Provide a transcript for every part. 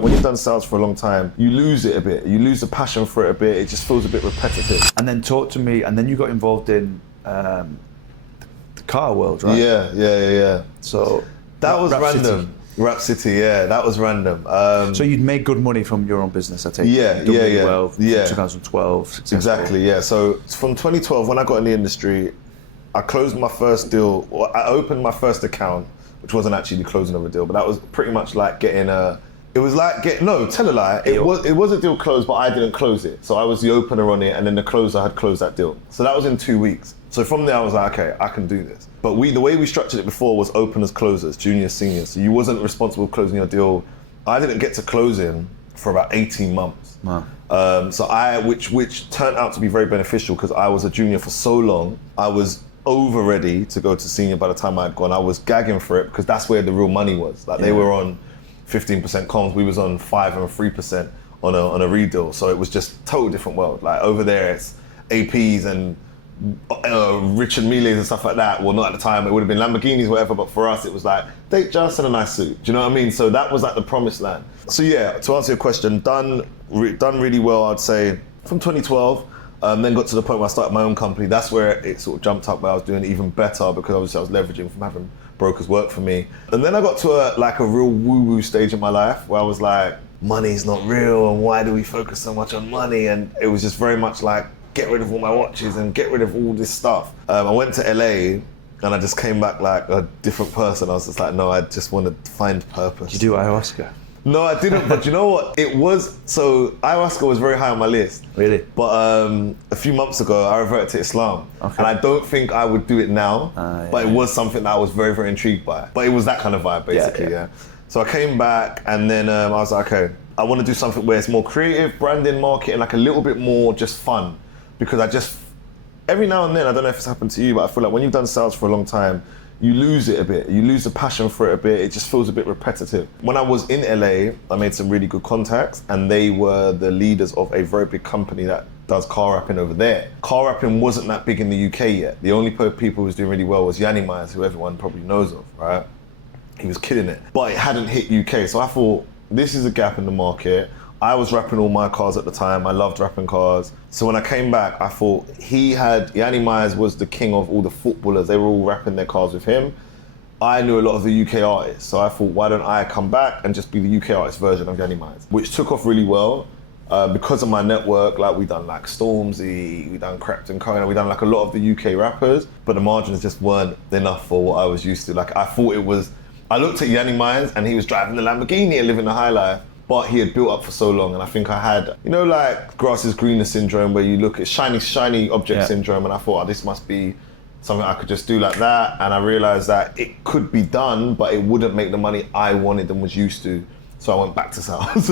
When you've done sales for a long time, you lose it a bit. You lose the passion for it a bit. It just feels a bit repetitive. And then talk to me, and then you got involved in the car world, right? Yeah. So that was Rap random. City. Rap City, yeah, that was random. So you'd made good money from your own business, I take it? Yeah, Done really yeah. well from Yeah. 2012, successful. Exactly, yeah. So from 2012, when I got in the industry, I closed my first deal. Well, I opened my first account, which wasn't actually the closing of a deal, but that was pretty much like getting a. It was like tell a lie. It was a deal closed, but I didn't close it. So I was the opener on it, and then the closer had closed that deal. So that was in 2 weeks. So from there, I was like, okay, I can do this. But the way we structured it before was openers, closers, juniors, seniors. So you wasn't responsible for closing your deal. I didn't get to closing for about 18 months. Wow. Which turned out to be very beneficial because I was a junior for so long. I was over ready to go to senior by the time I'd gone. I was gagging for it because that's where the real money was. Like they were on 15% comms, we was on 5 and 3% on a redeal. So it was just a total different world. Like over there, it's APs and Richard Miles and stuff like that. Well, not at the time, it would have been Lamborghinis, whatever, but for us, it was like, date just in a nice suit. Do you know what I mean? So that was like the promised land. So yeah, to answer your question, done really well, I'd say, from 2012. Then got to the point where I started my own company. That's where it sort of jumped up, where I was doing even better because obviously I was leveraging from having brokers work for me. And then I got to a real woo-woo stage in my life where I was like, money's not real, and why do we focus so much on money? And it was just very much like, get rid of all my watches and get rid of all this stuff. I went to LA and I just came back like a different person. I was just like, no, I just want to find purpose. Did you do ayahuasca? No, I didn't, but you know what? So ayahuasca was very high on my list. Really? But a few months ago, I reverted to Islam. Okay. And I don't think I would do it now, but it was something that I was very, very intrigued by. But it was that kind of vibe, basically, yeah. So I came back and then I was like, okay, I want to do something where it's more creative, branding, marketing, like a little bit more just fun. Because every now and then, I don't know if it's happened to you, but I feel like when you've done sales for a long time, you lose it a bit. You lose the passion for it a bit. It just feels a bit repetitive. When I was in LA, I made some really good contacts and they were the leaders of a very big company that does car wrapping over there. Car wrapping wasn't that big in the UK yet. The only people who was doing really well was Yanni Myers, who everyone probably knows of, right? He was killing it, but it hadn't hit UK. So I thought, this is a gap in the market. I was wrapping all my cars at the time. I loved wrapping cars. So when I came back, I thought Yanni Myers was the king of all the footballers. They were all wrapping their cars with him. I knew a lot of the UK artists. So I thought, why don't I come back and just be the UK artist version of Yanni Myers? Which took off really well because of my network. Like we done like Stormzy, we done Krept Konan, we done like a lot of the UK rappers, but the margins just weren't enough for what I was used to. Like I looked at Yanni Myers and he was driving the Lamborghini and living the high life. But he had built up for so long, and I think I had, like grass is greener syndrome, where you look at shiny object syndrome, and I thought, this must be something I could just do like that. And I realized that it could be done, but it wouldn't make the money I wanted and was used to. So I went back to sales.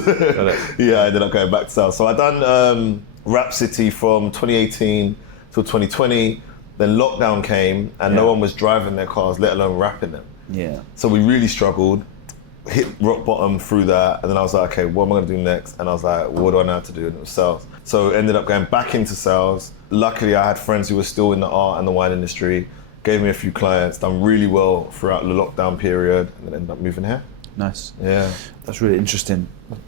Yeah, I ended up going back to sales. So I done Rap City from 2018 till 2020. Then lockdown came, and no one was driving their cars, let alone rapping them. Yeah. So we really struggled. Hit rock bottom through that, and then I was like, okay, what am I gonna do next? And I was like, what do I know how to do? And it was sales. So ended up going back into sales. Luckily, I had friends who were still in the art and the wine industry, gave me a few clients, done really well throughout the lockdown period, and then ended up moving here. Nice. Yeah. That's really interesting.